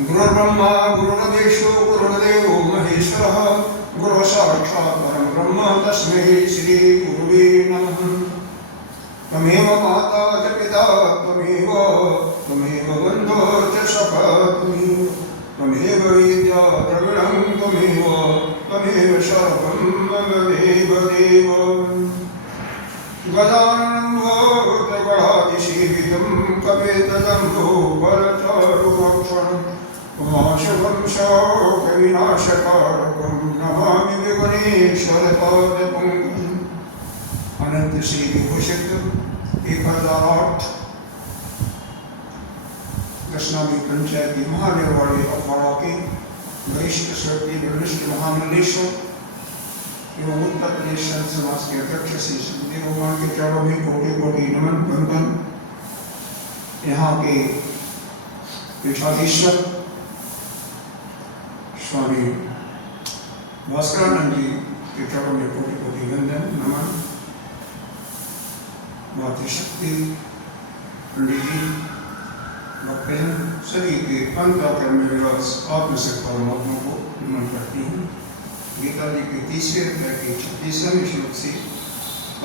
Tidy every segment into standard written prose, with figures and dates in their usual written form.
गुरुर्ब्रह्मा गुरुर्देवो गुरुर्देवो महेश्वरः गुरु साक्षात् परं ब्रह्म तस्मै श्री गुरुवे नमः। त्वमेव माता च पिता त्वमेव बन्धो च सखा त्वमेव विद्या द्रविणं त्वमेव सर्वं मम देव गदानं भूतगणातिसेवितं कपितजम्बो बलचारुभक्षणम् उमाशुभं शोकविनाशकारकं नमामि विघ्नेश्वरपादपङ्कजम्। अनंत श्री विभूषित 1008 दशनामी पंचायती महानिर्वाणी अखाड़ा के वरिष्ठ श्रोती वरिष्ठ महामंडलेश्वर एवं उत्तर प्रदेश संत समाज के अध्यक्ष श्री सुखदेव भगवान के चरणों में कोटि कोटि नमन वंदन। यहाँ के पीठाधीश्वर स्वामी भास्करानंद जी के चरणों में कोटि कोटि वंदन नमन। मातृशक्ति पंडित जी भक्तजन सभी के अंतःकरण में विराज आत्मशक्त परमात्मा को नमन करती हूँ। गीता जी के 30वें अध्याय के 36वें श्लोक से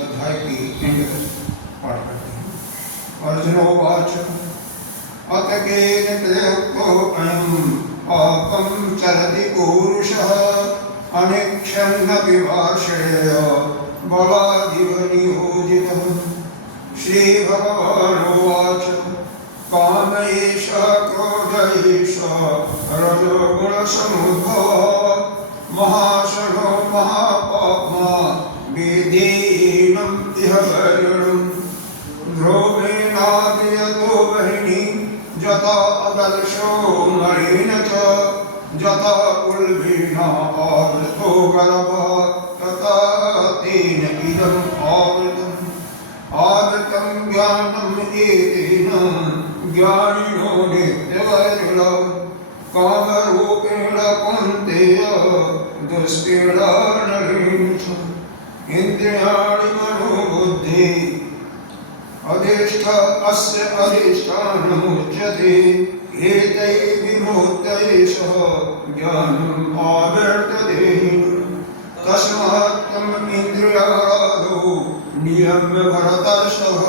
अध्याय की एंड पाठ करते हैं। अर्जुनोवाच अत केन प्रयुक्तो अयं पापं चलति पूरुषः अनिच्छन्नपि वार्षेय बलादिव नियोजितः। श्रीभगवानुवाच काम एष क्रोध एष रजोगुणसमुद्भवः महाशनो महापाप्मा वेदेनं इह वर्णम्। ध्रुवेणादियतो वह्नि जता अदर्शो नरेण च जता कुल्भेन आवृतो गर्भः तथा तेन इदम् आवृतं ज्ञानम् एतेन ज्ञानिनो नित्यवैरिणः। कामरूपेण कौन्तेय दुष्टेण नरेण च इन्द्रियाणि मनोबुद्धि अधिष्ठ अस्य अधिष्ठानमुच्यते। एतैः विमुक्तैः सह ज्ञानम् आवर्तते। तस्मात् त्वम् इन्द्रियाराधौ नियम्य भरतर्षभ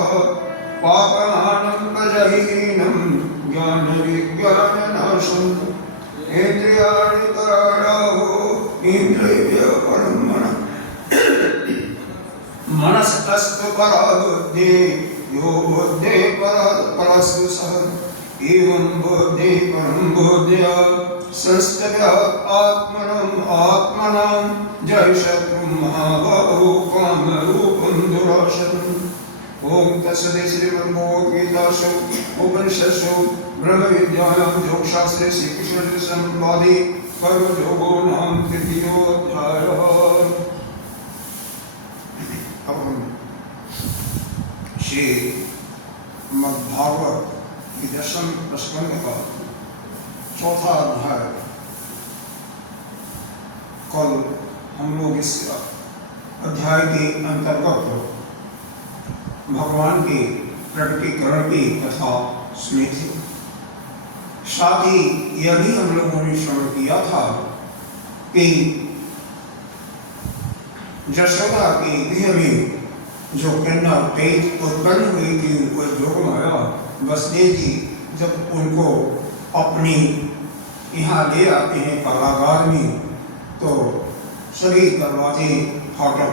पापमानं प्रजहीनं ज्ञानविज्ञाननाशम्। इन्द्रियाणि पराणाहो इन्द्रियेभ्यः परं मनः मनस्तस्तु परा बुद्धिः यो बुद्धेः परस्तु सः। एवं बुद्धिः परं बुद्ध्या संस्तभ्य आत्मनं जय शत्रुं महाबाहो कामरूपं दुराशतम्। ओम तत्सदि श्रीमद्भगवद्गीतासु उपनिषत्सु ब्रह्मविद्यायां योगशास्त्रे श्रीकृष्णार्जुन संवादे कर्मयोगो नाम तृतीयोऽध्यायः। अब हम श्रीमद्भागवत की 10वें स्कंद का 4था अध्याय, कल हम लोग इस अध्याय के अंतर्गत भगवान के प्रकटीकरण की कथा सुनी थी। साथ ही यह भी हम लोगों ने श्रवण किया था कि यशोदा के गृह में जो कन्या पेट उत्पन्न हुई थी वह जोगमाया वसुदेव जी जब उनको अपनी यहाँ ले आते हैं कारागार में तो सभी दरवाजे फाटक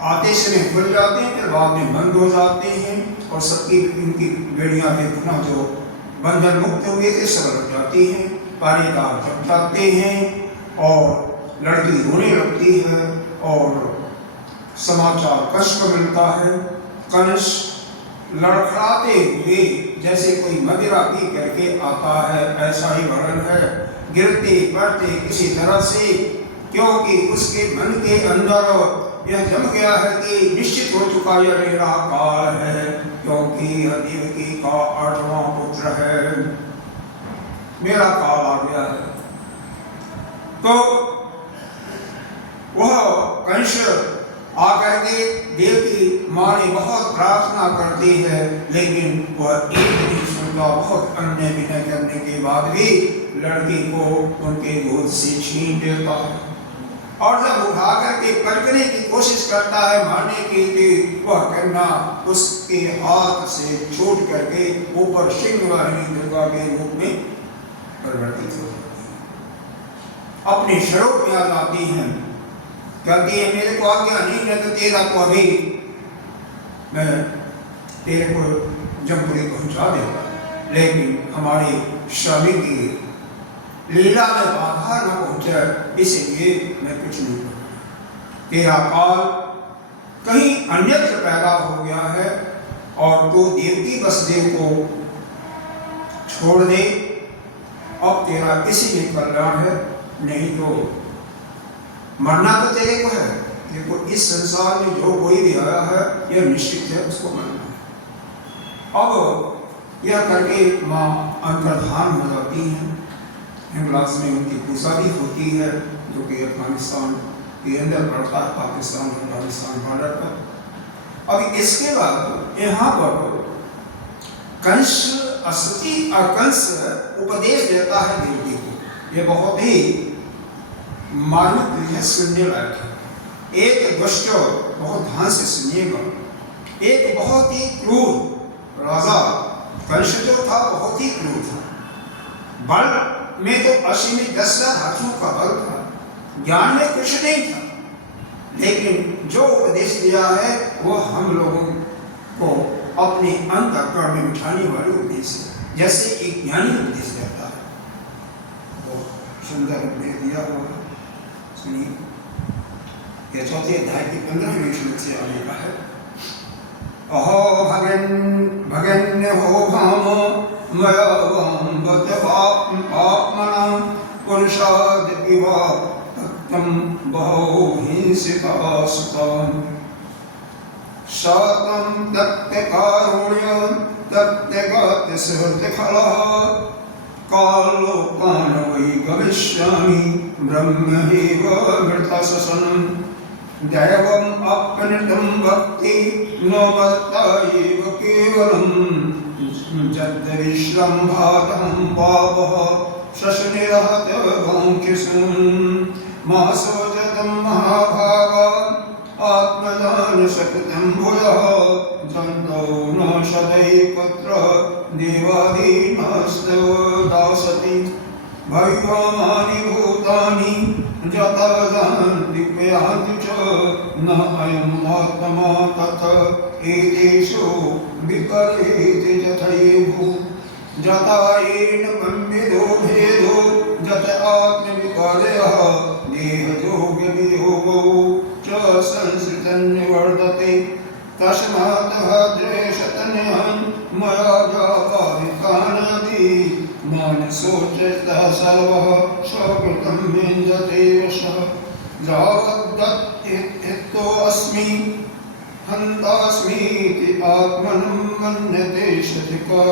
आते समय खुल जाते हैं, फिर बाद में बंद हो जाते हैं और सबकी इनकी बेड़ियां भी पुनः जो बंधन मुक्त हुए थे सब लग जाती हैं। पहरेदार जग जाते हैं और लड़की रोने लगती है और समाचार कंस को मिलता है। कंस लड़खड़ाते हुए जैसे कोई मदिरा पी करके आता है ऐसा ही वर्णन है, गिरते पड़ते किसी तरह से, क्योंकि उसके मन के अंदर यह जम गया है कि निश्चित हो चुका यह मेरा काल है, क्योंकि यह देवकी का 8वां पुत्र है, मेरा काल आ गया है। तो वह कंस आकर के देव की माँ ने बहुत प्रार्थना करती है, लेकिन वह एक नहीं सुनता। बहुत अन्य विनय करने के बाद भी लड़की को उनके गोद से छीन लेता है और जब उठा करके पटकने की कोशिश करता है, मारने की, वह कन्या उसके हाथ से छूट करके ऊपर सिंह वाहिनी दुर्गा के रूप में परिवर्तित हो जाती है। अपने स्वरूप में आ जाती हैं, कहती है मेरे को आज्ञा नहीं है तो तेरा को अभी मैं तेरे को जमपुरी पहुंचा देगा, लेकिन हमारे स्वामी की लीला में बाधा न पहुंचे, इसलिए मैं कुछ नहीं करूंगा। तेरा काल कहीं अन्यत्र पैदा हो गया है और तू देवकी वसुदेव को छोड़ दे, अब तेरा किसी में कल्याण है, नहीं तो मरना तो तेरे को है। देखो इस संसार में जो कोई भी आया है यह निश्चित है उसको मरना है। अब यह करके माँ अंतर्धान हो जाती हैं। हिमलास में उनकी पूजा भी होती है, जो कि अफगानिस्तान के अंदर पड़ता है, पाकिस्तान अफगानिस्तान बॉर्डर पर। अब इसके बाद यहाँ पर कंस स्तुति और कंस उपदेश देता है देवकी को। ये बहुत ही मार्मिक है, सुनने लायक है। एक दुष्ट बहुत ध्यान से सुनिएगा, एक बहुत ही क्रूर राजा कंस जो था, बहुत ही क्रूर था। बल में तो असीमित 10,000 हाथियों का बल था, ज्ञान में कुछ नहीं था, लेकिन जो उपदेश दिया है वो हम लोगों को अपने अंतःकरण में बिठाने वाले उपदेश है, जैसे एक ज्ञानी उपदेश देता है। तो सुंदर उपदेश दिया हुआ है, सुनिए। यह चौथे अध्याय के 15वें श्लोक से आने का है। अहो भगन्य हो भामो आत्मना पुरुषाद इवा तम बहु हिंसिता सुतम शतम तत्ते कारुण्य तत्ते गत सुहृत फलः कालो कानवै गमिष्यामि ब्रह्मैव मृतशसनं दैवम् अपनितं भक्ति न मत्ता एव केवलम् जद्विश्रम्भादं पापः शशनिरहत वंकिसुन् मासोजतं महाभागा आत्मदानशकृतं भूयः जन्तौ न सदैकत्र देवादीनस्तु दासति भविष्यमानि भूतानि यथा जानति प्रयान्ति च न अयम् आत्मा तथ एतेषु विपरीते यथैव यथा येन ब्रह्मेदो भेदो यत आत्मविपर्ययः देहयोगवियोगो च संसृतं निवर्तते तस्मात् भद्रेशतनयं मया व्यापादितानपि मानसोचितः सर्वः स्वकृतं विन्दते वशः यावद्दत्तोऽस्मि हन्तास्मीति आत्मनं मन्यते शतिका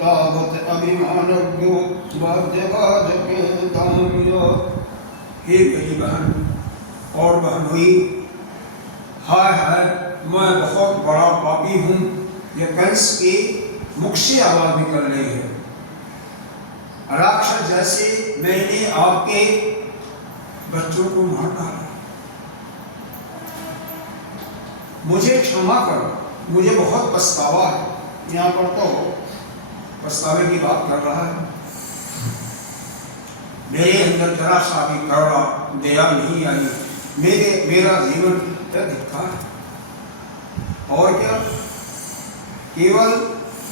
तावत् अभिमानज्ञो बाध्यवाजकेताम्य। हे मेरी बहन और बहन हुई, हाय हाय मैं बहुत बड़ा पापी हूँ। यह कंस के मुख से आवाज निकल रही है, राक्षस जैसे मैंने आपके बच्चों को मार डाला, मुझे क्षमा करो, मुझे बहुत पछतावा है। यहाँ पर तो पछतावे की बात कर रहा है। मेरे अंदर जरा सा भी करुणा दया नहीं आई, मेरा जीवन धिक्कार है। और क्या, केवल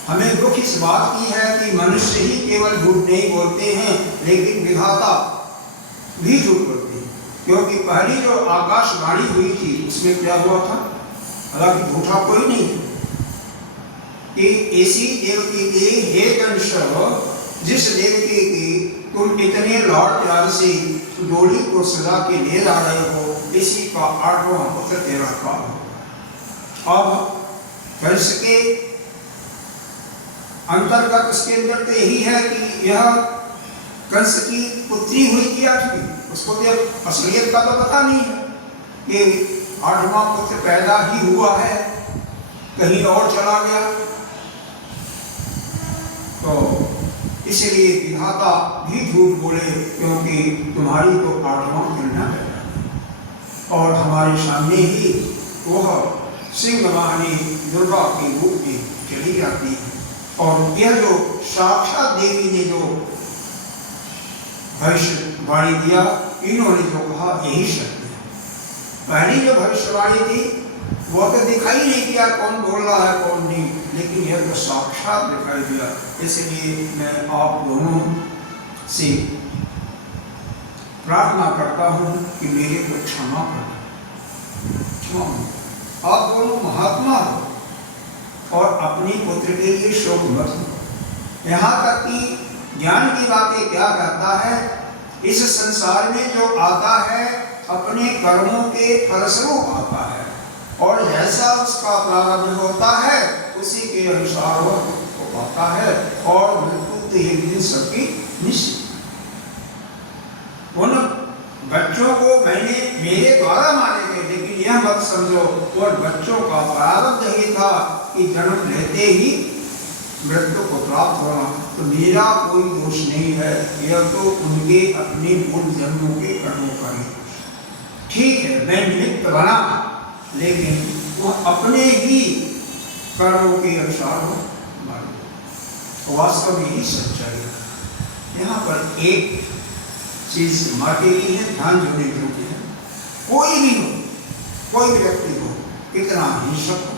हमें दुख इस बात की है कि मनुष्य ही केवल झूठ नहीं बोलते हैं, लेकिन विधाता भी झूठ बोलते हैं। क्योंकि पहली जो आकाशवाणी हुई थी उसमें क्या हुआ था, हालांकि झूठा कोई नहीं कि ऐसी देवकी के हे कंस, जिस देवकी की तुम इतने लाड प्यार से डोली को सजा के ले जा रहे हो, इसी का 8वां पुत्र तेरा काल हो। अब कंस के अंतर्गत उसके अंदर तो यही है कि यह कंस की पुत्री हुई की 8वीं, उसको तो असलियत का तो पता नहीं है कि आठवां पुत्र पैदा ही हुआ है, कहीं और चला गया, तो इसलिए विधाता भी झूठ बोले, क्योंकि तुम्हारी तो आठवां कन्या पैदा और हमारे सामने ही वह सिंह वाहिनी दुर्गा की रूप में चली जाती है। और यह जो साक्षात देवी ने जो भविष्यवाणी दिया, इन्होंने जो कहा यही सत्य है। पहली जो भविष्यवाणी थी वो तो दिखाई नहीं दिया कौन बोल रहा है कौन नहीं, लेकिन यह तो साक्षात दिखाई दिया। इसलिए मैं आप दोनों से प्रार्थना करता हूँ कि मेरे को क्षमा करो। आप दोनों महात्मा हो और अपनी पुत्र के लिए शोक मत हो। यहाँ तक कि ज्ञान की बातें क्या कहता है, इस संसार में जो आता है अपने कर्मों के फलस्वरूप आता है, और जैसा उसका प्रारब्ध होता है उसी के अनुसार वह हो पाता है, और मृत्यु तो एक दिन सबकी निश्चित। उन बच्चों को मैंने मेरे द्वारा मारे थे, लेकिन यह मत समझो और बच्चों का प्रारब्ध ही था कि जन्म लेते ही मृत्यु को प्राप्त होना, तो मेरा कोई दोष नहीं है, यह तो उनके अपने पूर्व जन्मों के कर्मों का ही। ठीक है, मैं निमित्त बना, लेकिन वह अपने ही कर्मों के अनुसार हो मारे। वास्तव में ही सच्चाई है। यहाँ पर एक चीज माटे की है, ध्यान जोड़ने योग्य है। कोई भी हो, कोई भी व्यक्ति हो, कितना हिंसक हो,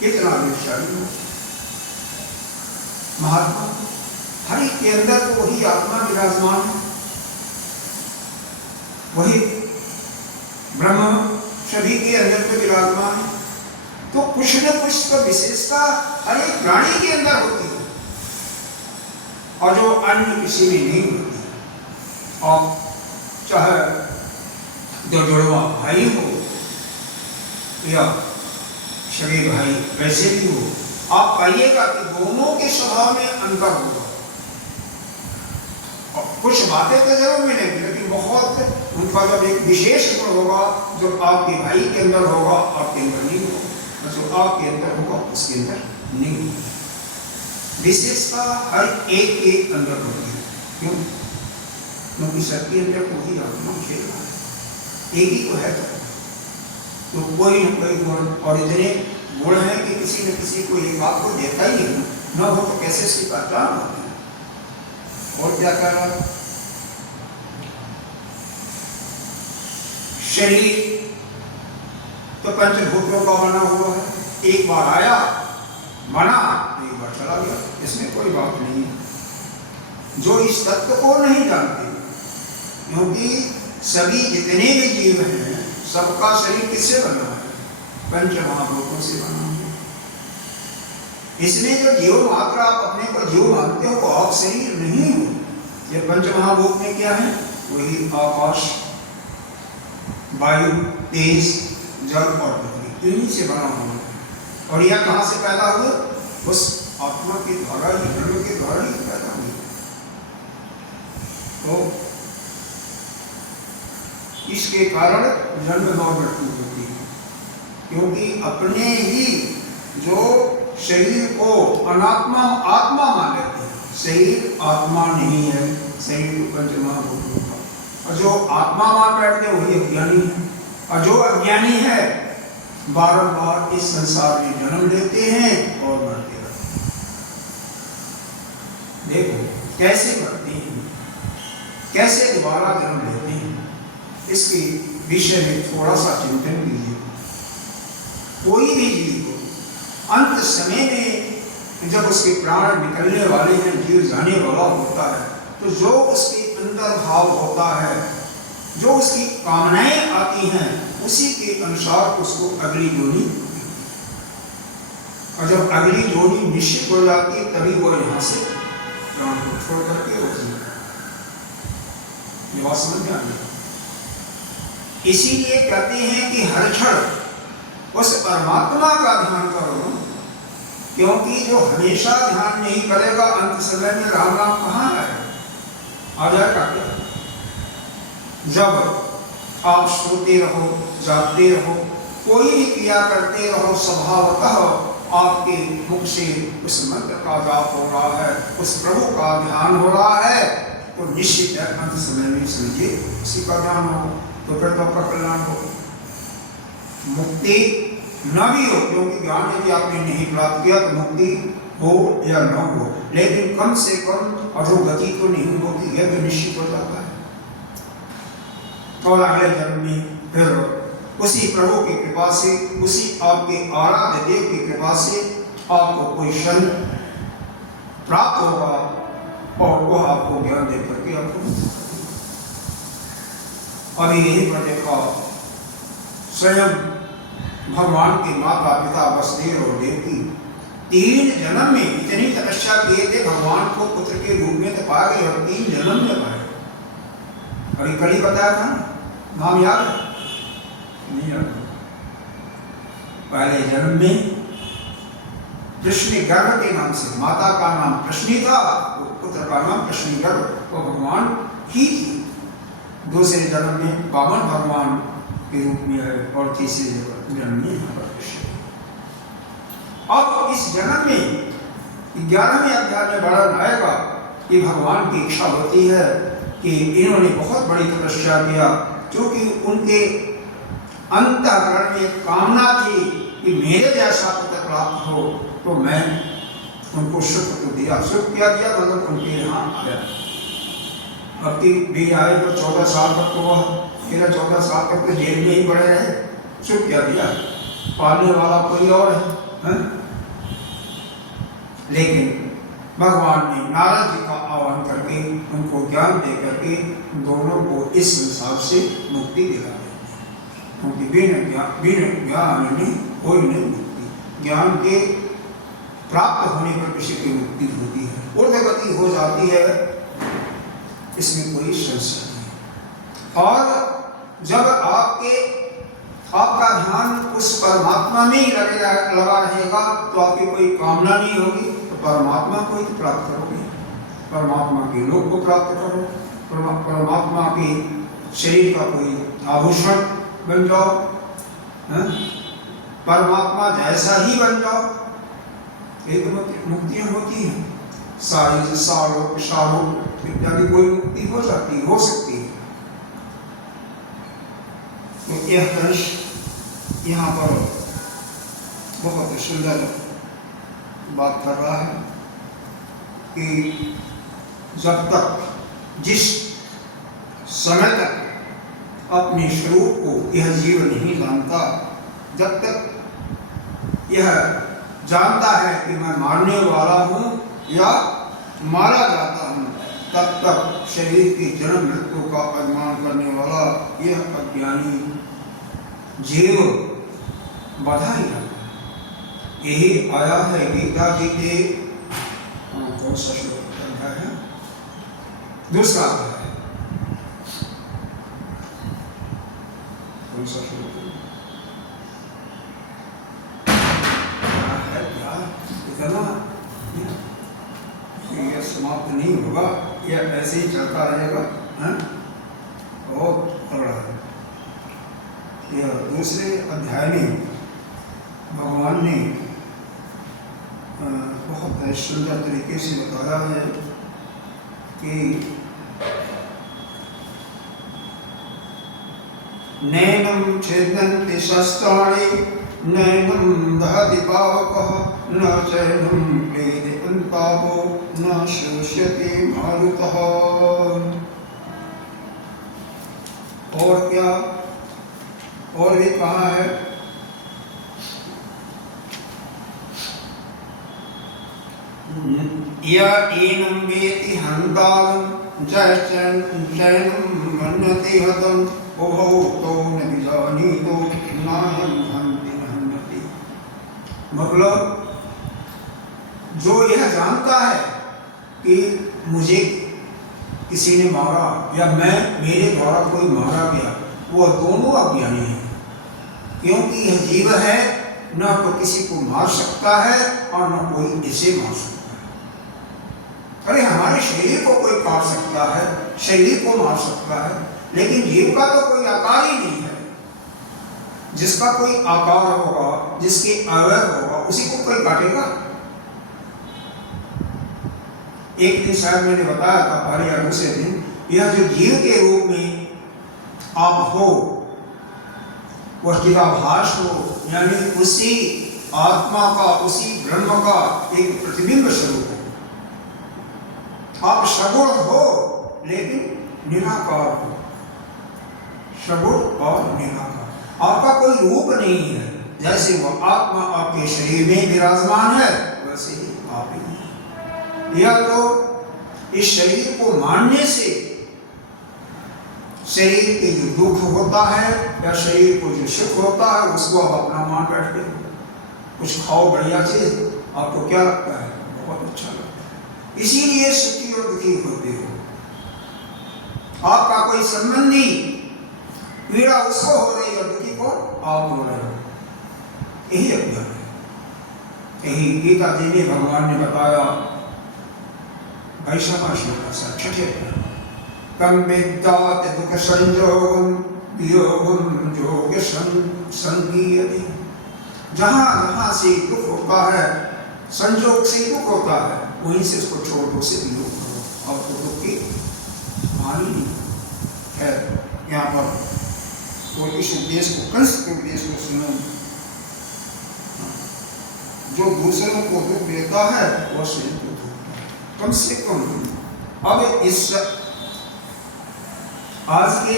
कितना विषारी हो, महात्मा हर एक के अंदर तो वही आत्मा विराजमान है, वही ब्रह्म सभी के अंदर तो विराजमान है। तो कुछ न कुछ तो विशेषता हर एक प्राणी के अंदर होती है, और जो अन्य किसी में नहीं होती। और चाहे जो जुड़वा भाई हो या शरीर भाई वैसे भी हो, आप पाइएगा कि दोनों के स्वभाव में अंतर होगा। और कुछ बातें तो जरूर मिलेंगी, लेकिन बहुत उनका जब एक विशेष गुण होगा जो आपके भाई के अंदर होगा, आपके अंदर नहीं होगा, जो आपके अंदर होगा उसके अंदर नहीं होगा। विशेषता हर एक के अंदर होती है। क्यों? क्योंकि सबके अंदर कोई आत्मा खेल रहा है, एक ही को है, तो कोई न कोई गुण, और इतने गुण है कि किसी न किसी को एक बात को देता ही है, न हो तो कैसे इसकी पहचान होती है। और क्या कर रहा, शरीर तो पंचभूतों का बना हुआ है, एक बार आया बना, एक बार चला गया, इसमें कोई बात नहीं है। जो इस तत्व को नहीं जानते, क्योंकि सभी जितने भी जीव हैं सबका शरीर किससे बना है? पंच महाभूतों से बना है। इसमें जो जीव मात्र आप अपने को जीव मानते हो, आप शरीर नहीं हो। ये पंच महाभूत में क्या है? वही आकाश, वायु, तेज, जल और पृथ्वी, इन्हीं से बना हुआ है। और यह कहाँ से पैदा हुआ? उस आत्मा के द्वारा ही, ब्रह्म के द्वारा ही पैदा हुआ। तो इसके कारण जन्म और मृत्यु होती है, क्योंकि अपने ही जो शरीर को अनात्मा आत्मा मान लेते हैं। शरीर आत्मा नहीं है, शरीर पंच महाभूतों का, और जो आत्मा मान बैठते हैं वही अज्ञानी है। और जो अज्ञानी है बारंबार इस संसार में जन्म लेते हैं और मरते रहते हैं। देखो कैसे मरते हैं, कैसे दोबारा जन्म लेते हैं, इसके विषय में थोड़ा सा चिंतन कीजिए। कोई भी जीव को अंत समय में जब उसके प्राण निकलने वाले हैं, जीव जाने वाला होता है, तो जो उसके अंदर भाव होता है, जो उसकी कामनाएं आती हैं, उसी के अनुसार उसको अगली योनि, और जब अगली योनि निश्चित हो जाती है तभी वो यहाँ से प्राण को छोड़ करके वो जीव बात समझ में आ गई। इसीलिए कहते हैं कि हर क्षण उस परमात्मा का ध्यान करो, क्योंकि जो हमेशा ध्यान नहीं करेगा अंत समय में राम राम कहाँ आएगा? आ जाएगा क्या? जब आप सोते रहो, जागते रहो, कोई भी क्रिया करते रहो स्वभावतः आपके मुख से उस मंत्र का जाप हो रहा है, उस प्रभु का ध्यान हो रहा है, तो निश्चित है अंत समय में समझिए उसी का ध्यान हो, तो फिर तो आपका कल्याण हो। मुक्ति न भी हो, क्योंकि ज्ञान यदि आपने नहीं प्राप्त किया तो मुक्ति हो या न हो, लेकिन कम से कम अधोगति तो नहीं होगी, यह तो निश्चित हो जाता है। और अगले जन्म में फिर उसी प्रभु की कृपा से, उसी आपके आराध्य देव की कृपा से आपको कोई क्षण प्राप्त होगा और वह आपको ज्ञान दे करके आपको अभी यही पर देखा स्वयं भगवान के माता पिता वसुदेव और देवकी 3 जन्म में इतनी तपस्या किए थे, भगवान को पुत्र के रूप में तो पा गए और 3 जन्म में पाए। अभी कल ही बताया था ना, नाम याद है? नहीं याद। पहले जन्म में कृष्ण गर्भ के नाम से, माता का नाम कृष्णी था, पुत्र का नाम कृष्ण गर्भ, वो भगवान ही थी। दूसरे जन्म में वामन भगवान के रूप में है और तीसरे जन्म में कृष्ण। अब इस जन्म में 11वें अध्याय में वर्णन आएगा कि भगवान की इच्छा होती है कि इन्होंने बहुत बड़ी तपस्या किया, क्योंकि उनके अंतःकरण में कामना थी कि मेरे जैसा पुत्र प्राप्त हो, तो मैं उनको सुख को दिया। सुख क्या दिया? मतलब उनके यहाँ आया। अब भी आए तो 14 साल तक तो वह 13-14 साल तक तो जेल में ही पड़े रहे। सुख क्या दिया? पालने वाला कोई और है? लेकिन भगवान ने नारद जी का आह्वान करके उनको ज्ञान दे करके दोनों को इस संसार से मुक्ति दिला दी, क्योंकि बिना ज्ञान में कोई नहीं मुक्ति। ज्ञान के प्राप्त होने पर किसी की मुक्ति होती है, ऊर्ध्वगति हो जाती है, इसमें कोई संशय नहीं। और जब आपका ध्यान उस परमात्मा में ही लगा रहेगा तो आपकी कोई कामना नहीं होगी, तो परमात्मा को ही प्राप्त करोगे। परमात्मा के लोक को प्राप्त करो, परमात्मा के शरीर का कोई आभूषण बन जाओ, परमात्मा जैसा ही बन जाओ। एक मुक्तियां होती हैं, सारोप इत्यादि कोई मुक्ति हो सकती है। तो यह दृश यहाँ पर बहुत सुंदर बात कर रहा है कि जब तक जिस समय तक अपने स्वरूप को यह जीव नहीं जानता, जब तक यह जानता है कि मैं मारने वाला हूँ या मारा जाता हूँ, तब तक शरीर की जन्म मृत्यु का अभिमान करने वाला यह अज्ञानी जीव बधा ही रहता है। यही आया है गीता जी के कौन सा श्लोक है? दूसरा है, कौन सा श्लोक है? इतना यह समाप्त नहीं होगा, यह ऐसे ही चलता रहेगा। बहुत तगड़ा है। यह दूसरे अध्याय में भगवान ने बहुत सुंदर तरीके से बताया है कि नैनम छेदन्ति शस्त्राणि नैनम दहति पावकः न चैनम क्लेदे अन्तापो न शोष्यति मारुतः। और क्या? और भी कहा है? या एनम वेति हन्तारं जैनम मन्यते हतम् उभौ तो न विजानीतो नायं हन्ति न हन्यति। मतलब जो यह जानता है कि मुझे किसी ने मारा या मेरे द्वारा कोई मारा गया, वो दोनों अज्ञानी हैं, क्योंकि यह जीव है, न तो किसी को मार सकता है और न कोई इसे मार सकता है। अरे हमारे शरीर को कोई काट सकता है, शरीर को मार सकता है, लेकिन जीव का तो कोई आकार ही नहीं है। जिसका कोई आकार होगा, जिसके अवयव होगा, उसी को कोई काटेगा। एक दिन शायद मैंने बताया था, पहले या दूसरे दिन, यह जो जीव के रूप में आप हो, वह चिदाभास हो, यानी उसी आत्मा का, उसी ब्रह्म का एक प्रतिबिंब स्वरूप है। आप सगुण हो लेकिन निराकार हो, सगुण और निराकार। आपका कोई रूप नहीं है, जैसे वह आत्मा आपके शरीर में विराजमान है वैसे ही आप ही हैं। या तो इस शरीर को मानने से शरीर के जो दुख होता है या शरीर को जो सुख होता है उसको आप अपना मान बैठते हो। कुछ खाओ बढ़िया चीज, आपको क्या लगता है? बहुत अच्छा लगता है, इसीलिए सुखी और दुखी होते हो। आपका कोई संबंधी पीड़ा उसको हो रही है और दुखी को आप हो रहे हो, यही अज्ञान है। यही गीता जी में भगवान ने बताया, वैष्णव श्लोक छठे कम विद्यात दुख संयोगम वियोगम योग संगीयते। जहां जहां से दुख होता है, संयोग से दुख होता है, वहीं से उसको छोड़ दो, से वियोग करो, और तो दुख की हानि नहीं है। यहाँ पर तो इस उपदेश को, कंस के उपदेश को सुनो, जो दूसरों को दुख देता है वह स्वयं को दुख, कम से कम अब इस आज के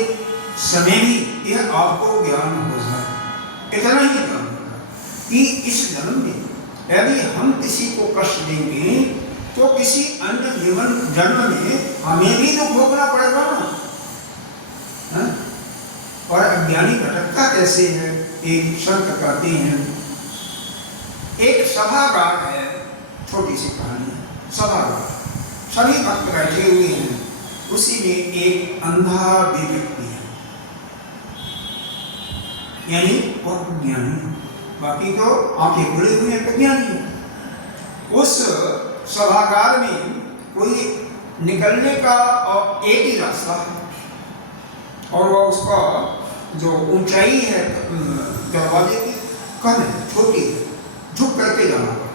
समय भी यह आपको ज्ञान हो जाए, इतना ही ज्ञान होगा कि इस जन्म में यदि हम किसी को कष्ट देंगे तो किसी अन्य जीवन जन्म में हमें भी दुख भोगना पड़ेगा ना। और अज्ञानी भटकता कैसे है? एक संत कहते हैं, एक सभागार है, छोटी सी कहानी, सभागार, सभी भक्त बैठे हुए हैं, उसी में एक अंधा व्यक्ति है, यानी बहुत ज्ञानी है, बाकी तो आंखें खुली हुई हैं, तो ज्ञानी है। उस सभागार में कोई निकलने का और एक ही रास्ता है, और वह उसका जो ऊंचाई है दरवाजे की कम है, छोटी है, झुक करके जाना पड़ता।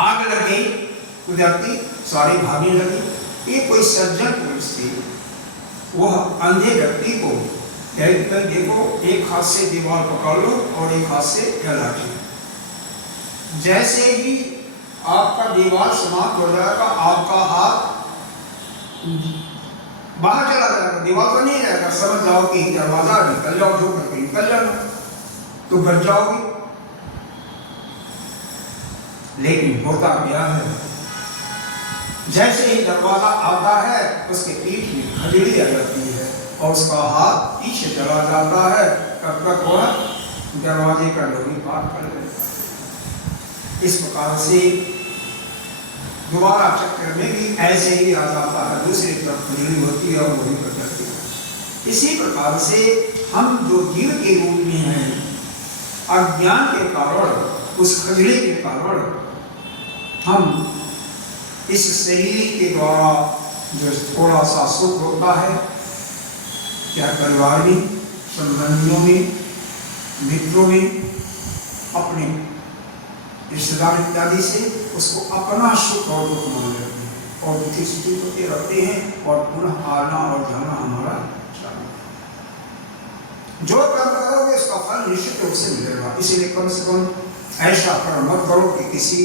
आग लगी, गुजरती, सारी भागने लगी। ये कोई सज्जन पुरुष थी, वह अंधे व्यक्ति को देखो, एक हाथ से दीवार पकड़ लो और एक हाथ से लाठी, जैसे ही आपका दीवार समाप्त हो जाएगा, आपका हाथ बाहर चला जाएगा, दीवार तो नहीं रहेगा, समझ जाओ कि दरवाजा निकल जाओ, जो करके निकल जाना, तो बच जाओगे। लेकिन होता क्या है, जैसे ही दरवाजा आता है उसके पीठ में खजड़ी आ जाती है और उसका हाथ पीछे चला जाता है, तब तक वह दरवाजे का डोरी पार कर लेता है। इस प्रकार से दोबारा चक्कर में भी ऐसे ही आ जाता है, दूसरी तरफ खजड़ी होती है और वही पर जाती है। इसी प्रकार से हम जो जीव के रूप में हैं, अज्ञान के कारण, उस खजड़ी के कारण हम इस शरीर के द्वारा जो थोड़ा सा सुख होता है, क्या परिवार में, संबंधियों में, मित्रों में, अपने रिश्तेदार इत्यादि से, उसको अपना सुख और दुख मान लेते हैं और दुखी सुखी होते रहते हैं और पुनः आना और जाना हमारा चालू है। जो कर्म करोगे उसका फल निश्चित रूप से मिलेगा, इसीलिए कम से कम ऐसा कर्म मत करो कि किसी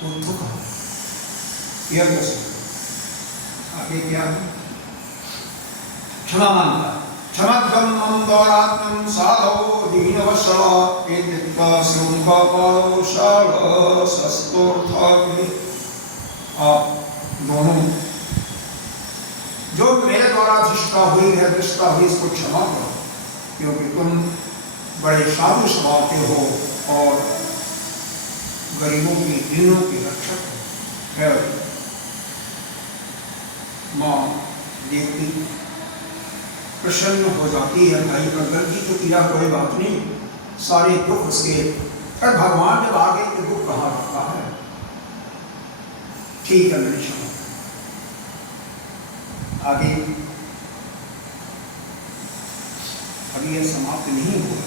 को दुख हो। यह आगे क्या है? क्षमा मांगता, क्षमद्ब्रह्मं द्वारात्मं साधो दीनवत्सला एतद्वा श्लोका पादो शालसस्तोर्थाग्नि। आप दोनों जो मेरे द्वारा दृष्टा हुई है, दृष्टा हुई, इसको क्षमा करो, क्योंकि तुम बड़े साधु स्वभाव के हो और गरीबों की, दीनों के रक्षक है। माँ देवती प्रसन्न हो जाती है, भाई पर गलती तो किया, कोई बात नहीं, सारे दुख उसके, पर भगवान जब आगे तो दुख कहाँ रखता है, ठीक है, मैंने क्षमा। आगे अभी यह समाप्त नहीं हुआ।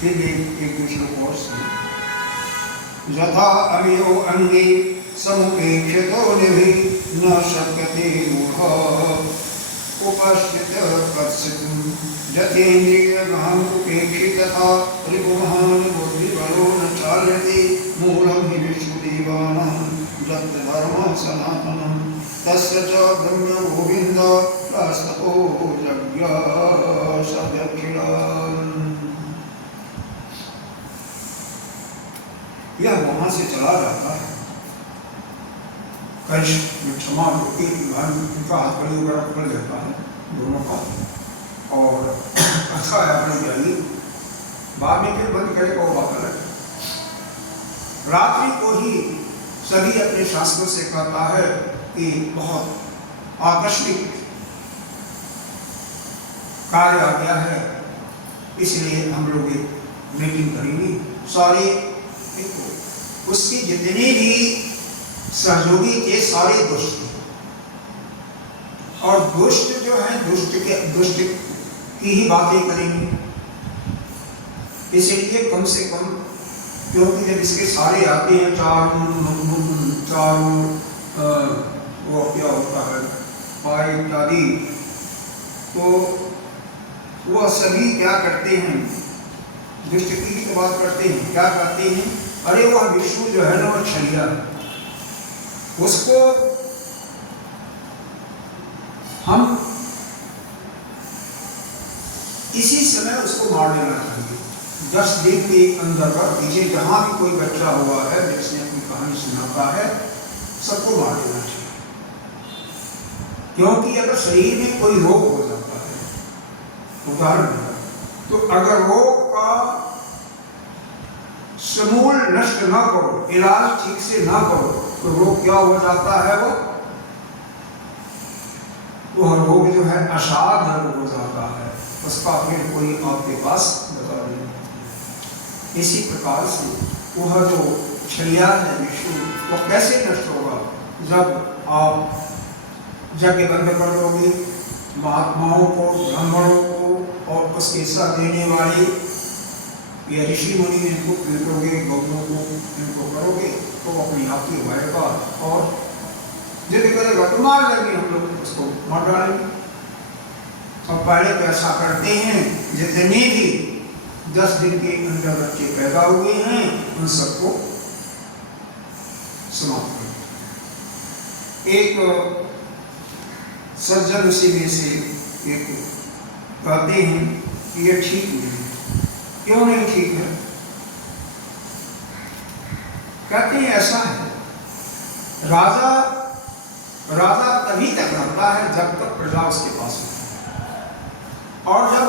फिर एक दूसरे को और सुनो। यथा अवयो अंगे समुपेक्षितो निभि न शक्यते मोह उपस्थित कस्यतुं यतेन्द्रियगहं उपेक्षितः रिपुमहान् बुद्धिबलो न चाल्यते मूलं हि विष्णुदेवानां दत्तधर्मः सनातनं तस्य च ब्रह्म गोविन्द प्रास्ततो यज्ञ सदक्षिणाम्। यह वहां से चला जाता है। कंश में क्षमा होती उनका हाथ पकड़ लेता है दोनों का और अच्छा है अपने जाइए, बाद में फिर बंद करे को बात अलग। रात्रि को ही सभी अपने शास्त्रों से कहता है कि बहुत आकस्मिक कार्य आ गया है, इसलिए हम लोग एक मीटिंग करेंगे। सारे उसके जितने भी सहयोगी थे सारे दुष्ट थे, और दुष्ट जो है दुष्ट की ही बातें करेंगे। इसलिए कम से कम, क्योंकि जब इसके सारे आते हैं चारों वो क्या होता है पाए इत्यादि, तो वह सभी क्या करते हैं, दुष्ट की भी तो बात करते हैं, क्या करते हैं, अरे वह विष्णु जो है ना वह छलिया, उसको हम इसी समय उसको मार देना चाहिए। 10 दिन के अंदर पीछे जहां भी कोई बच्चा हुआ है जिसने अपनी कहानी सुनाता है सबको मार देना चाहिए। क्योंकि अगर शरीर में कोई रोग हो जाता है, उदाहरण तो अगर रोग का समूल नष्ट न करो, इलाज ठीक से न करो, तो रोग क्या हो जाता है, वो रोग जो है असाध रोग हो जाता है, उसका फिर कोई आपके पास बता नहीं। इसी प्रकार से वह जो छलिया है विष्णु, वो कैसे नष्ट होगा, जब आप यज्ञ बंद कर दोगे, महात्माओं को, ब्राह्मणों को और उसके साथ देने वाले या ऋषि मुनि इनको पीटोगे, गौरों को इनको करोगे, तो अपने आप ही उभारेगा और यदि करेगा तो मार लेंगे, हम लोग उसको मार डालेंगे। और पहले तो ऐसा करते हैं, जितने भी 10 दिन के अंदर बच्चे पैदा हुए हैं उन सबको समाप्त कर। एक सज्जन उसी में से एक कहते हैं कि यह ठीक नहीं है। क्यों नहीं ठीक है? कहते हैं ऐसा है, राजा तभी तक रहता है जब तक प्रजा उसके पास होती है, और जब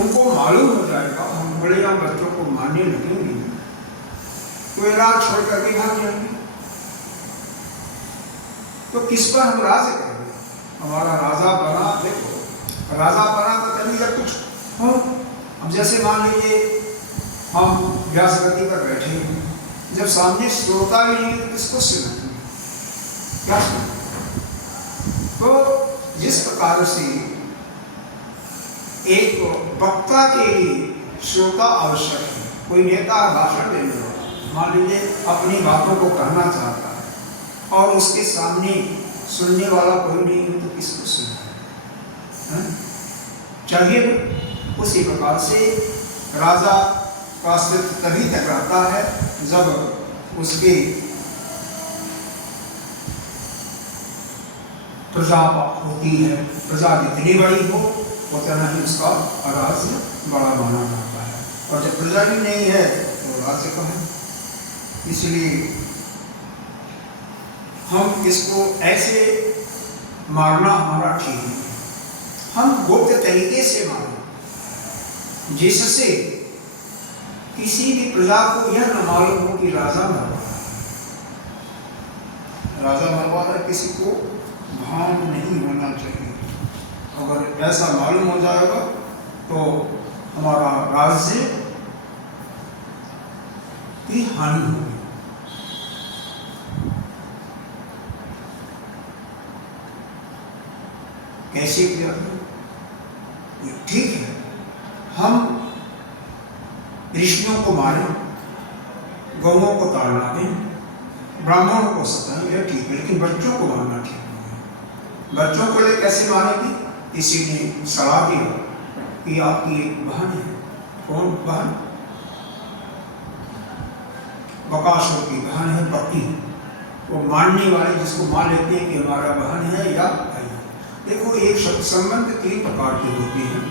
उनको मालूम हो जाएगा हम बड़े या बच्चों को मारने लगेंगे तो ये राज छोड़ करके भाग जाएंगे, तो किस पर हम राज करेंगे? हमारा राजा बना, देखो राजा बना तो तभी जब कुछ हो। अब जैसे मान लीजिए हम व्यास गति पर बैठे हैं, जब सामने श्रोता भी नहीं तो किसको सुना, क्या सुना? तो जिस प्रकार से एक वक्ता के लिए श्रोता आवश्यक है, कोई नेता भाषण देने वाला मान लीजिए अपनी बातों को कहना चाहता है और उसके सामने सुनने वाला कोई नहीं है तो किसको सुना चाहिए? उसी प्रकार से राजा का अस्तित्व तभी तक रहता है जब उसके प्रजा होती है। प्रजा जितनी बड़ी हो उतना ही उसका राज्य बड़ा माना जाता है, और जब प्रजा ही नहीं है तो राज्य का है। इसलिए हम इसको ऐसे मारना हमारा ठीक नहीं, हम गुप्त तरीके से मारें जिससे किसी भी प्रजा को यह न मालूम हो कि राजा मरवा रहा है, किसी को भान नहीं होना चाहिए। अगर ऐसा मालूम हो जाएगा तो हमारा राज्य की हानि होगी। कैसे किया? ठीक है, हम ऋषियों को मारें, गौओं को ताड़ना दें, ब्राह्मणों को सताएं, यह ठीक है, लेकिन बच्चों को मारना ठीक नहीं है। बच्चों को ले कैसे मारेंगे? किसी ने सलाह दिया कि आपकी एक बहन है। कौन बहन? बकासुर की बहन है, पति। वो मानने वाले जिसको मान लेते हैं कि हमारा बहन है या भाई है। देखो, एक संबंध 3 प्रकार के होते हैं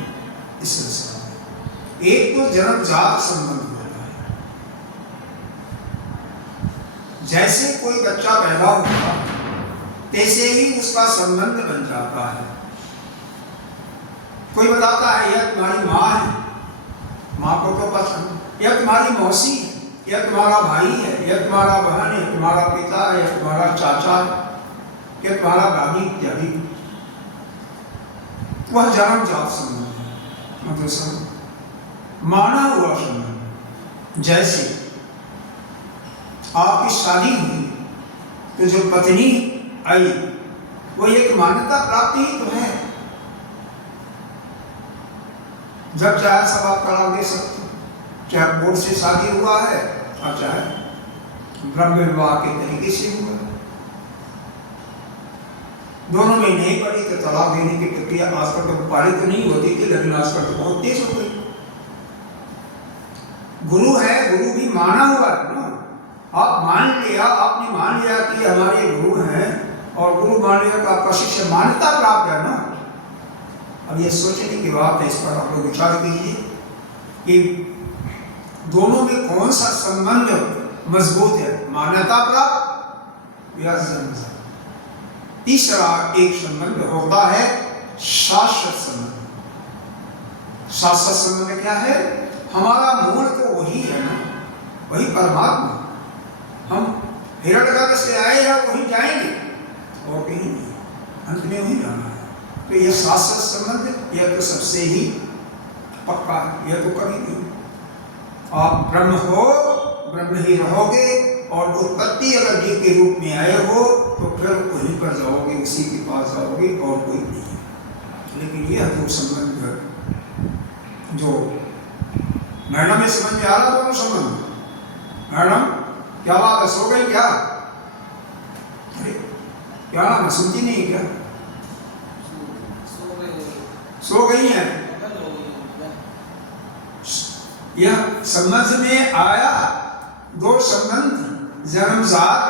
इस संसार में। एक तो जन्मजात संबंध होता है, जैसे कोई बच्चा पैदा होगा तैसे ही उसका संबंध बन जाता है। कोई बताता है यह तुम्हारी माँ है, माँ को तो पसंद, यह तुम्हारी मौसी है, यह तुम्हारा भाई है, यह तुम्हारा बहन है, तुम्हारा पिता है, यह तुम्हारा चाचा है, यह तुम्हारा दादी इत्यादि। वह जन्मजात संबंध है, मतलब माना हुआ संबंध। जैसे आपकी शादी हुई तो जो पत्नी आई वो एक मान्यता प्राप्त ही तो है। जब चाहे सब आप तलाक दे सकते हो, चाहे कोर्ट से शादी हुआ है और चाहे ब्रह्म विवाह के तरीके से हुआ है। दोनों में नहीं पड़ी तो तलाक देने की प्रक्रिया आजकल तो पारित तो नहीं होती थी, लेकिन आजकल तो बहुत तेज हो गई। गुरु है, गुरु भी माना हुआ है ना। आप मान लिया, आपने मान लिया कि हमारे गुरु हैं और गुरु मान लिया कि आपका शिष्य मान्यता प्राप्त है ना। अब ये सोचने की बात है, इस पर आप लोग विचार कीजिए कि दोनों में कौन सा संबंध मजबूत है, मान्यता प्राप्त या जन्मजात। तीसरा एक संबंध होता है शाश्वत संबंध। शाश्वत संबंध क्या है? हमारा मूल तो वही है ना, वही परमात्मा। हम हिरण्यगर्भ से आए हैं, वहीं जाएंगे और कहीं नहीं, अंत में वहीं जाना है। तो यह शाश्वत संबंध, यह तो सबसे ही पक्का है, यह तो कभी नहीं। आप ब्रह्म हो, ब्रह्म ही रहोगे, और उत्पत्ति अगर जीव के रूप में आए हो तो फिर वहीं पर जाओगे, उसी के पास जाओगे और कोई नहीं। लेकिन यह तो संबंध जो मैडम में समझ में आ रहा दोनों संबंध। मैडम क्या बात है, सो गई क्या? अरे क्या नाम है, सुनती नहीं क्या? सो गई है। यह समझ में आया। दो संबंध जन्मजात,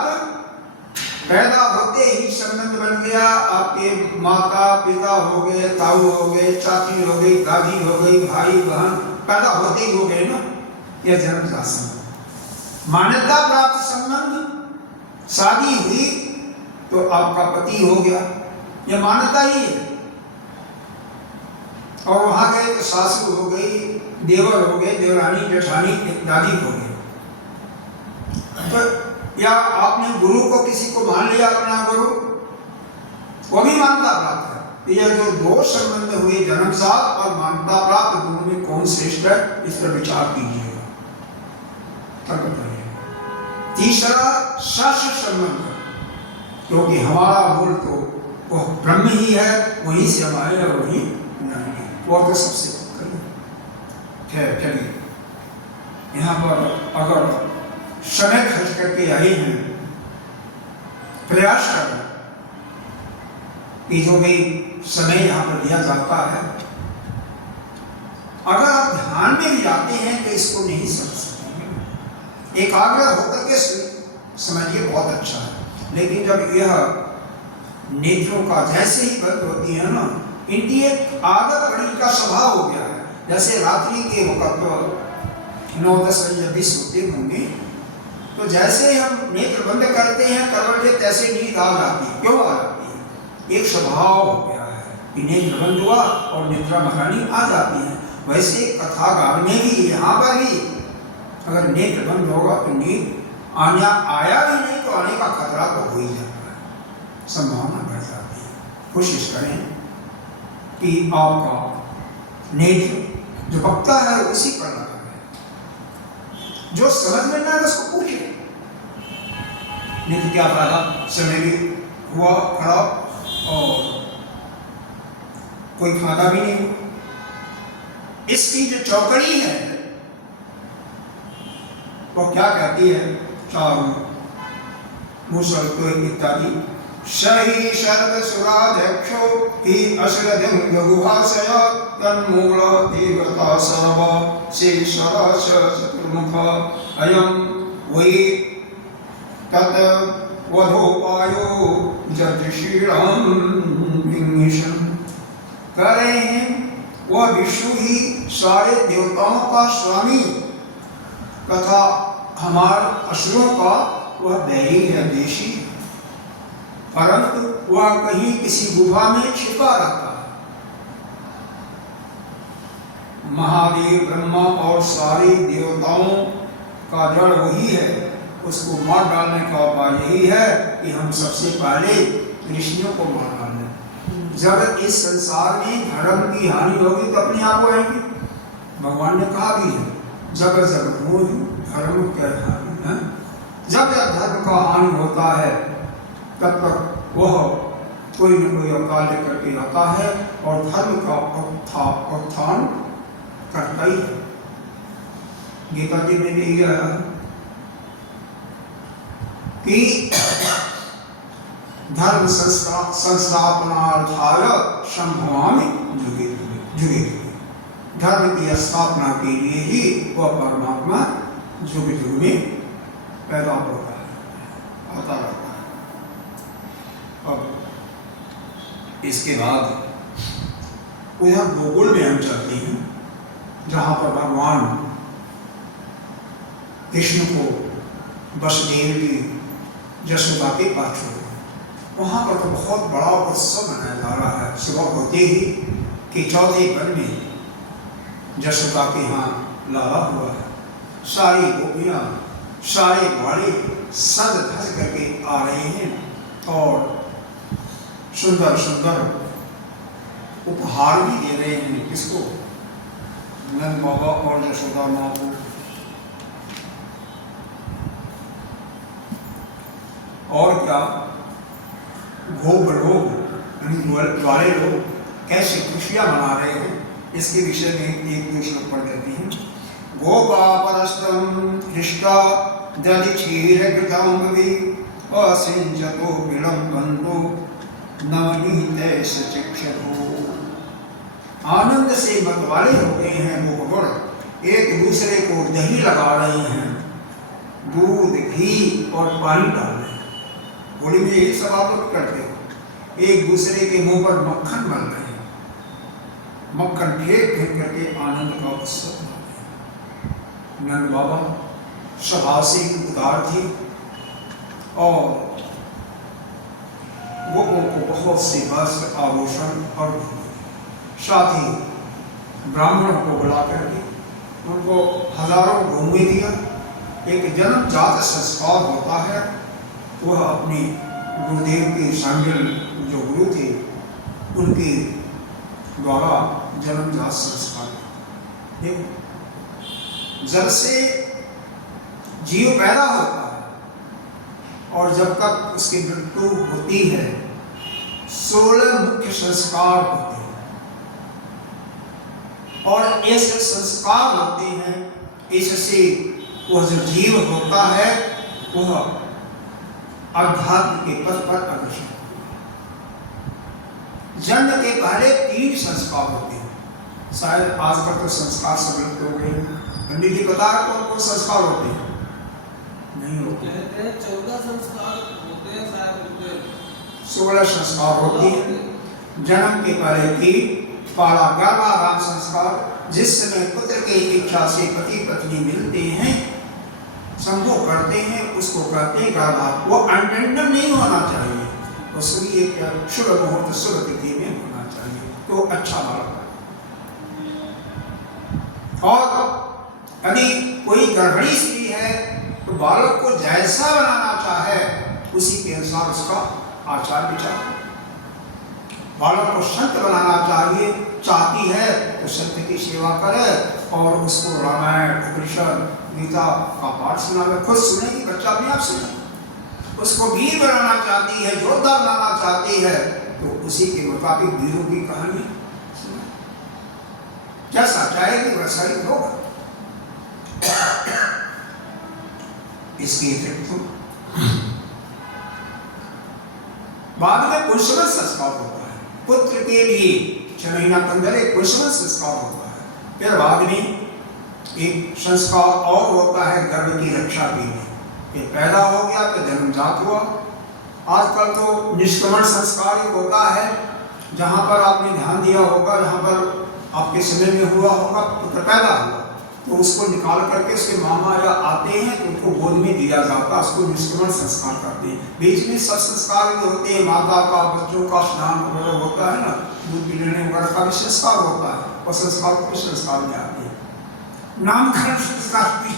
पैदा होते ही संबंध बन गया। आपके माता पिता हो गए, ताऊ हो गए, चाची हो गई, दादी हो गई, भाई बहन पैदा होते ही हो गए ना। यह जन्मजात संबंध। मान्यता प्राप्त संबंध, शादी हुई तो आपका पति हो गया, यह मान्यता ही है। और वहां गए तो सासू हो गई, देवर हो गए, देवरानी जेठानी दादी हो गई। तो या आपने गुरु को किसी को मान लिया अपना गुरु, वो भी मान्यता प्राप्त है। तो यह जो दो संबंध हुए जन्मजात और मान्यता प्राप्त, दोनों में कौन श्रेष्ठ है, इस पर विचार कीजिएगा। तीसरा शाश्वत संबंध, क्योंकि हमारा मूल तो वह ब्रह्म ही है, वहीं से हम आए और वहीं जाएंगे। वो तो सबसे खैर चलिए, यहाँ पर अगर समय खर्च करके आए हैं, प्रयास करें कि जो भी समय यहाँ पर दिया जाता है, अगर आप ध्यान में भी जाते हैं तो इसको नहीं समझ सकेंगे। एकाग्र होकर के समझिए, बहुत अच्छा है। लेकिन जब यह नेत्रों का जैसे ही बंद होती है ना, इनकी एक आदत बड़ी का स्वभाव हो गया है। जैसे रात्रि के वक्त 9-10 बजे 20 होते होंगे, तो जैसे हम नेत्र बंद करते हैं करवट ले, तैसे नींद आ जाती है। क्यों आ जाती है? एक स्वभाव हो गया है कि नेत्र बंद हुआ और निद्रा महारानी आ जाती है। वैसे कथागार में भी, यहाँ पर भी अगर नेत्र बंद होगा तो नींद आया भी नहीं तो आने का खतरा तो हो ही जाता है, संभावना बढ़ जाती है। कोशिश करें कि आपका नेत्र जो वक्ता है उसी पर लगा है। जो समझ में ना है उसको पूछे, नहीं तो क्या फायदा, समय भी हुआ खराब और कोई फायदा भी नहीं हुआ। इसकी जो चौकड़ी है वो क्या कहती है? चारों मुसल को इत्यादि शही सर्वसुराध्यक्षो हि अश्रद्धं लघुभाषय तन्मूल देवता सर्व शेषराश चतुर्मुख अयं वै तत् वधोपायो जज्शीलम् विनिशम्। कह रहे हैं वह विष्णु ही सारे देवताओं का स्वामी तथा हमारे असुरों का वह दैवी है, देशी, परंतु वह कहीं किसी गुफा में छिपा रहता है। महादेव ब्रह्मा और सारे देवताओं का जड़ वही है, उसको मार डालने का उपाय यही है कि हम सबसे पहले ऋषियों को मार डालें। जब इस संसार में धर्म की हानि होगी तो अपने आप आएंगे। भगवान ने कहा भी है जब जब हो धर्म क्या हानि है। जब जब धर्म का हानि होता है तब तक वह कोई न कोई अवतार लेकर के आता है और धर्म का उत्थान करता ही है। गीता जी में भी यह है कि धर्म संस्थापनार्थाय संभवामि जुगे जुगे। धर्म की स्थापना के लिए ही वह परमात्मा जुग जुग में पैदा होता है, आता रहता है। अब इसके बाद उधर गोकुल में हम चलते हैं जहाँ पर भगवान कृष्ण को वसुदेव की यशोदा के पास छोड़े। वहाँ पर तो बहुत बड़ा उत्सव मनाया जा रहा है। सुबह होते ही कि चौथे वन में यशोदा के यहाँ लाला हुआ है। सारी गोपियाँ सारे बाड़े सज धज करके आ रहे हैं और सुंदर सुंदर उपहार भी दे रहे हैं। किसको? नंद बाबा और यशोदा माँ को। और क्या भोग लोग वाले लोग कैसे खुशियां मना रहे हैं इसके विषय में एक दो श्लोक पढ़ देते हैं। गोपा परस्तम हृष्टा दधिक्षीरघृताम्बवी असिंचतो विलंबन्तो नवनीते सचक्षुः। आनंद से मतवाले हो गए हैं गोपगण, एक दूसरे को दही लगा रहे हैं, दूध घी और पानी डाल रहे हैं। होली में यही सब आप लोग करते हो, एक दूसरे के मुंह पर मक्खन मल रहे हैं, मक्खन फेंक फेंक करके आनंद का उत्सव मना रहे हैं। नंद बाबा स्वभाव से उदार थे और गोपों को बहुत से वस्त्र आभूषण और साथ ही ब्राह्मणों को बुला करके उनको हजारों घूमे दिया। एक जन्मजात संस्कार होता है, वह अपने गुरुदेव के शामिल जो गुरु थे उनके द्वारा जन्मजात संस्कार। देखो जब से जीव पैदा होता है और जब तक उसकी मृत्यु होती है 16 मुख्य संस्कार होते हैं और ऐसे संस्कार होते हैं। इससे वह जो जीव होता है वह अध्यात्म के पथ पर अग्रसर। जन्म के पहले 3 संस्कार होते हैं। शायद आजकल तो संस्कार सब लोग हो गए। पंडित जी बता रहे कौन कौन संस्कार होते हैं? नहीं होते हैं। 14 संस्कार होते हैं शायद। 16 संस्कार होते हैं। जन्म के पहले 3, पहला गर्भाधान संस्कार, जिस समय पुत्र की इच्छा से पति पत्नी मिलते हैं, संभोग करते हैं, उसको कहते हैं गर्भाधान। वो अनरेंडम नहीं होना चाहिए, उसकी एक शुभ मुहूर्त शुभ तिथि में होना चाहिए तो अच्छा बालक। और यदि कोई गर्भिणी स्त्री है तो बालक को जैसा बनाना चाहे उसी के अनुसार उसका आचार विचार। बालक को संत बनाना चाहिए, चाहती है तो संत की सेवा करे और उसको रामायण उपनिषद गीता का पाठ सुनावे। खुद सुनेगी, बच्चा अपने आप सुने। उसको वीर बनाना चाहती है, योद्धा बनाना चाहती है तो उसी के मुताबिक वीरों की कहानी सुनाए। जैसा चाहेगी वैसा ही होगा। इसकी अतिरिक्त बाद में पुष्पवत संस्कार होता है। पुत्र के लिए 6 महीना के अंदर एक पुष्पवत संस्कार होता है। फिर बाद में एक संस्कार और होता है गर्भ की रक्षा के लिए। ये पैदा हो गया तो जन्मजात हुआ। आजकल तो निष्क्रमण संस्कार एक होता है, जहाँ पर आपने ध्यान दिया होगा, जहाँ पर आपके समय में हुआ होगा, पुत्र पैदा हुआ तो उसको निकाल करके उसके मामा या आते हैं तो उनको गोद में दिया जाता है, उसको निष्क्रमण संस्कार करते हैं। बीच में सब संस्कार भी होते हैं, माता का, बच्चों का स्नान वगैरह होता है ना, दूध पिलाने वगैरह का भी संस्कार होता है, और संस्कार को संस्कार में आते हैं। नामकरण संस्कार भी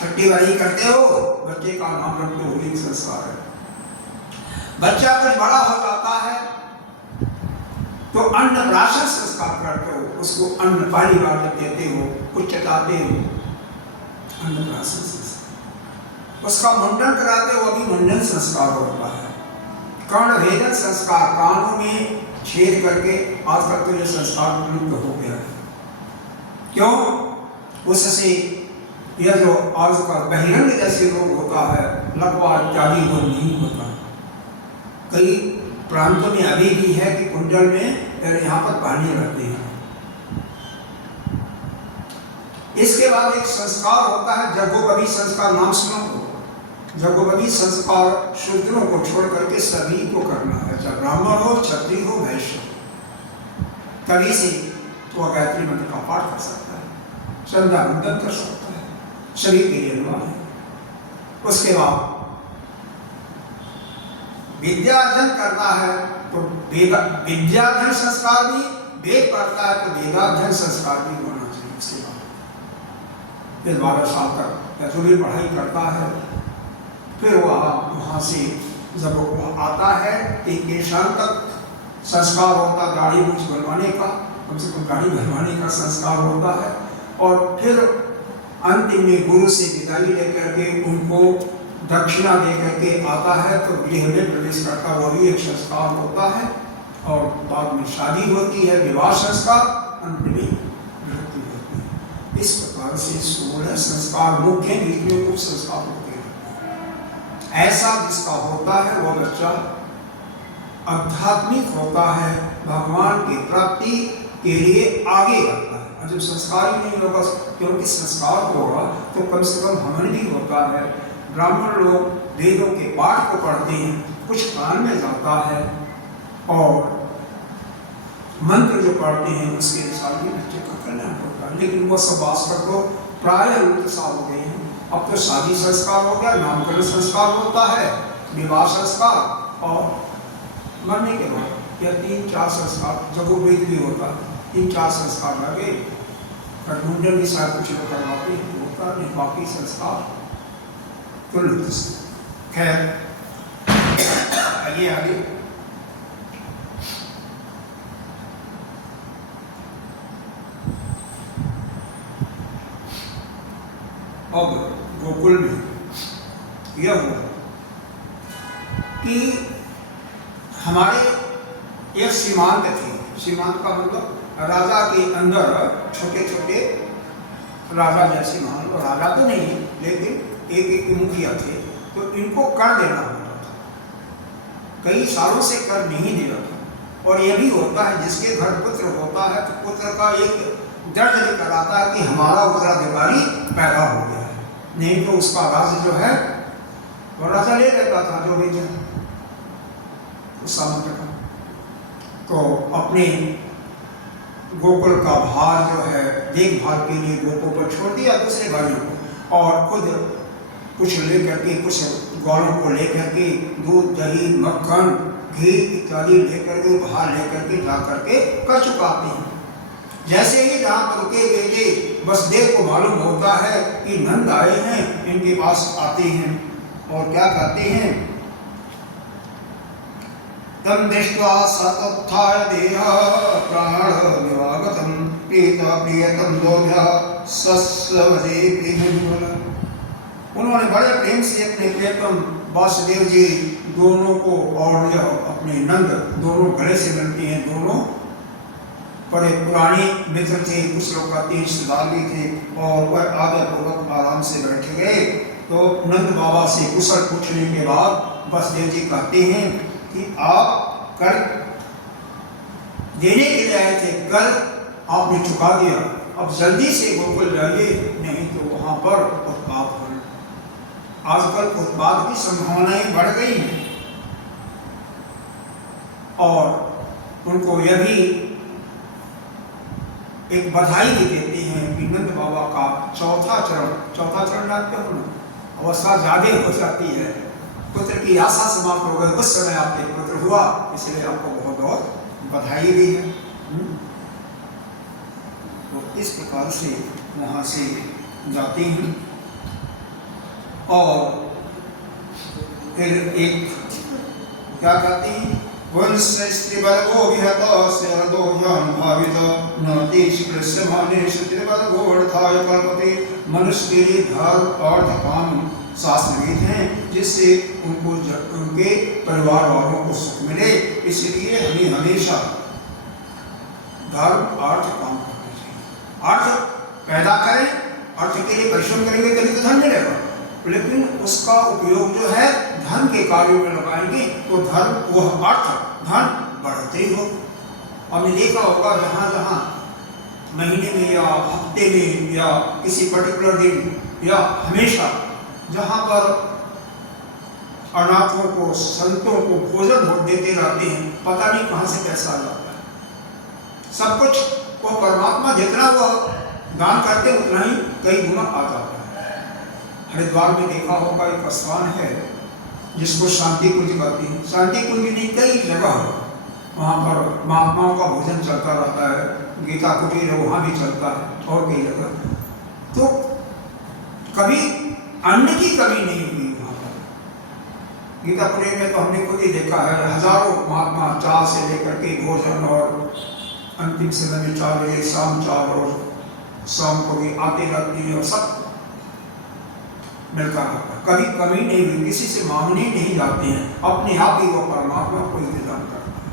छठी वाली करते हो, बच्चे का नाम रखते हो, एक संस्कार है। बच्चा कुछ बड़ा हो जाता है तो अन्नप्राशन संस्कार करते हो, उसको अन्न पहली बार जब देते हो, कुछ चटाते हो, अन्नप्राशन संस्कार। उसका मुंडन कराते हो, अभी मुंडन संस्कार होता है। कर्ण भेदन संस्कार, कानों में छेद करके, आजकल तो ये संस्कार विलुप्त हो गया है। क्यों? उससे यह जो आजकल बहिरंग जैसे रोग होता है, लकवा इत्यादि वो नहीं होता। कई प्रांतों में अभी भी है कि कुंडल में यहाँ पर पानी रहते हैं। इसके बाद एक संस्कार होता है जगोपवी संस्कार, नाम सुना हो? जगोपवी संस्कार शूद्रों को छोड़ करके सभी को करना है, चाहे ब्राह्मण हो, क्षत्रिय हो, वैश्य हो। कभी से तो गायत्री मंत्र का पाठ कर सकता है, संध्या वंदन कर सकता है, शरीर के लिए अनुमान है। उसके बाद विद्यार्जन करना है तो विद्यार्जन संस्कार भी, वेद पढ़ता है तो वेदाध्ययन संस्कार भी होना चाहिए। इसके बाद फिर 12 साल तक जो भी पढ़ाई करता है, फिर वहाँ से जब वो आता है 1 साल तक संस्कार होता है गाड़ी मूछ बनवाने का, कम से कम गाड़ी बनवाने का संस्कार होता है। और फिर अंतिम में गुरु से विदाई लेकर के उनको दक्षिणा दे करके आता है तो गृह में प्रवेश करता, वो भी एक संस्कार होता है। और बाद में शादी होती है, विवाह संस्कार, अंत में मृत्यु होती है। इस प्रकार से 16 संस्कार मुख्य, बीच में कुछ संस्कार होते हैं। ऐसा जिसका होता है वो बच्चा आध्यात्मिक होता है, भगवान की प्राप्ति के लिए आगे बढ़ता है। और जब संस्कार ही नहीं होगा, क्योंकि संस्कार होगा तो कम से कम हवन भी होता है। ब्राह्मण लोग वेदों के पाठ को पढ़ते हैं, कुछ कान में जाता है, और मंत्र जो पढ़ते हैं उसके अनुसार भी बच्चे का कल्याण होता है। लेकिन वो सब वास्तव को प्राय लुप्त हो गए हैं। अब तो शादी संस्कार हो गया, नामकरण संस्कार होता है, विवाह संस्कार, और मरने के बाद या 3-4 संस्कार, जगोवेद भी होता है, 3-4 संस्कार लगे। मुंडन भी शायद कुछ लोग करवाते हैं, होता नहीं, बाकी संस्कार तो लुप्त। खैर आगे अब गोकुल में यह हुआ कि हमारे एक सीमांत थे। सीमांत का मतलब राजा के अंदर छोटे छोटे राजा, जैसे मान लो राजा तो नहीं लेकिन एक मुखिया थे, तो इनको कर देना होता था। कई सालों से कर नहीं दे रहा था। और यह भी होता है जिसके घर पुत्र होता है तो पुत्र का एक दर्ज लेकर आता है कि हमारा उत्तराधिकारी पैदा हो गया है, नहीं तो उसका राज्य जो है वो राजा ले लेता था जो भी उस सामंत का। तो अपने गोकुल का भार जो है देखभाल के लिए गोपों पर छोड़ दिया दूसरे भाइयों को, और खुद कुछ लेकर के, कुछ गौरों को लेकर के दूध, दही, मक्खन, घी इत्यादि लेकर के, भार लेकर के जा करके कर चुकाते हैं। जैसे ही जहाँ पर रुके बेटे वसुदेव को मालूम होता है कि नंद आए हैं, इनके पास आते हैं और क्या कहते हैं, तम दृष्ट्वा सतोत्थाय देह प्राण विवागतम प्रीता प्रियतम दोभ्यः सस्वजे प्रेमविह्वलः। उन्होंने बड़े प्रेम से अपने प्रियतम वासुदेव जी दोनों को और अपने नंद दोनों गले से मिलते हैं, दोनों बड़े पुराने मित्र थे, कुछ लोग कहते हैं रिश्तेदार भी थे, और वह आदरपूर्वक आराम से बैठ गए। तो नंद बाबा से कुशल पूछने के बाद वसुदेव जी कहते हैं कि आप कर देने के लिए आए थे, कल आपने चुका दिया, अब जल्दी से गोकुल जाइए, नहीं तो वहां पर उत्पात हो। आजकल उत्पात की संभावनाएं बढ़ गई हैं, और उनको यह भी एक बधाई भी देते हैं कि नंद बाबा का चौथा चरण जानते हो ना, अवस्था ज्यादा हो जाती है, पुत्र की आशा समाप्त हो गई, उस समय आपके पुत्र हुआ, इसलिए आपको बहुत बहुत बधाई भी है। तो इस प्रकार से वहां से जाते हैं, और फिर एक क्या कहते हैं, वंशस्त्रिवर्गो विहतस्यर्दो ह्यनुभावित न तेषु मानेषु त्रिवर्गोऽर्थाय कल्पते। मनुष्य के लिए धर्म अर्थ काम शास्त्रविद हैं, जिससे उनके परिवार वालों को सुख मिले, इसलिए हमें हमेशा धर्म अर्थ काम करना चाहिए। अर्थ पैदा करें, अर्थ के लिए परिश्रम करेंगे तभी तो धन मिलेगा, लेकिन उसका उपयोग जो है धन के कार्यों में लगाएंगे तो धर्म वह अर्थ धन बढ़ते ही हो। हमने देखा होगा जहाँ जहाँ महीने में या हफ्ते में या किसी पर्टिकुलर दिन या हमेशा जहाँ पर अनाथों को संतों को भोजन देते रहते हैं, पता नहीं कहाँ से पैसा आ जाता है। सब कुछ वो परमात्मा जितना वो दान करते उतना ही कई गुना आ जाता है। हरिद्वार में देखा होगा एक स्थान है जिसको शांति कुंज कहते हैं। शांति कुंज नहीं, कई जगह वहाँ पर महात्माओं का भोजन चलता रहता है, गीता कुटीर वहाँ भी चलता है, और कई जगह। तो कभी अन्न की कमी नहीं हुई वहाँ पर। गीता कुटीर में तो हमने खुद ही देखा है, हजारों महात्मा चाय से लेकर के भोजन, और अंतिम समय में 4 बजे शाम 4 और शाम को भी आते रहती है, और सब मिलता रहता है, कभी कमी नहीं हुई, किसी से मांगने नहीं जाते हैं, अपने आप ही वो परमात्मा को इंतजाम करता है।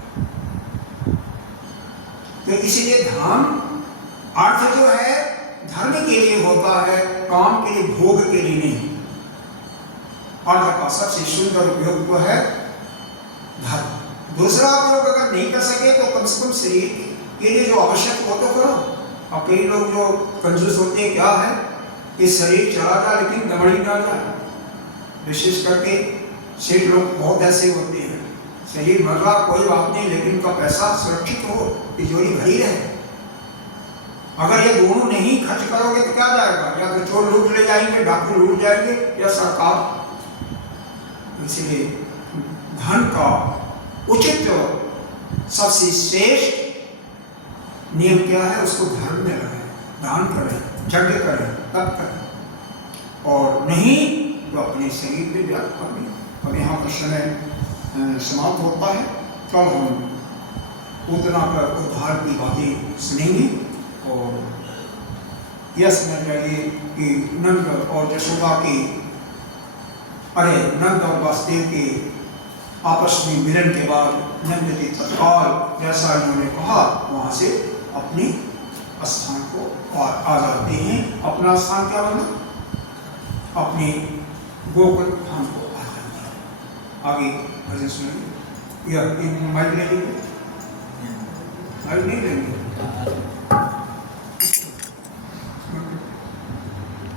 तो इसलिए धर्म अर्थ जो है धर्म के लिए होता है, काम के लिए, भोग के लिए नहीं। अर्थ का सबसे सुंदर उपयोग तो है धर्म। दूसरा उपयोग अगर नहीं कर सके तो कम से कम शरीर के लिए जो आवश्यक हो तो करो। और कई लोग जो कंजूस होते हैं, क्या है कि शरीर चला जाए लेकिन दमड़ी ना जाए। विशेष करके सेठ लोग बहुत ऐसे होते हैं, शरीर मर रहा कोई बात नहीं, लेकिन उनका पैसा सुरक्षित हो, तिजोरी भरी रहे। अगर ये दोनों नहीं खर्च करोगे तो क्या जाएगा, या तो चोर लूट ले जाएंगे, डाकू लूट जाएंगे, या सरकार। इसलिए धन का उचित सबसे श्रेष्ठ नियम क्या है, उसको धर्म में लगाएं, दान करें, यज्ञ करें, तप करें, और नहीं तो अपने शरीर पे व्याग कर दें। अब यहाँ पर समय समाप्त होता है, कल हम उतना कर उद्धार की बातें सुनेंगे। और यह समझ जाइए कि नंद और यशोदा के, नंद और वासुदेव के आपस में मिलन के बाद नंद जी तत्काल जैसा इन्होंने कहा वहाँ से अपने स्थान को आ जाते हैं। अपना स्थान क्या बना, अपने गोकुल धाम को आ जाते हैं। आगे भजन सुनिए। यह माइक ले लेंगे, माइक नहीं लेंगे।